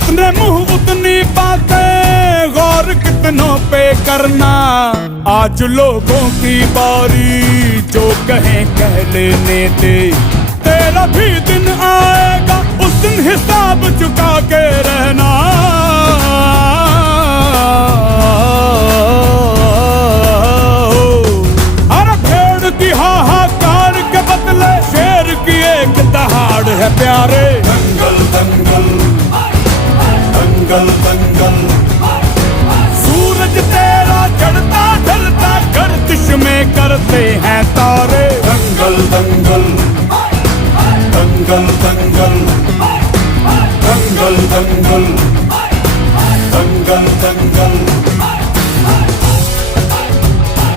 जितने मुंह उतनी बातें, गौर कितनों पे करना। आज लोगों की बारी, जो कहें कह लेने दे। तेरा भी दिन आएगा, उस दिन हिसाब चुका के रहना। अरे भेड़ की हाहाकार के बदले शेर की एक दहाड़ है प्यारे। दंगल दंगल दंगल दंगल, सूरज तेरा चढ़ता ढलता गर्दिश में करते हैं तारे। दंगल दंगल दंगल दंगल दंगल दंगल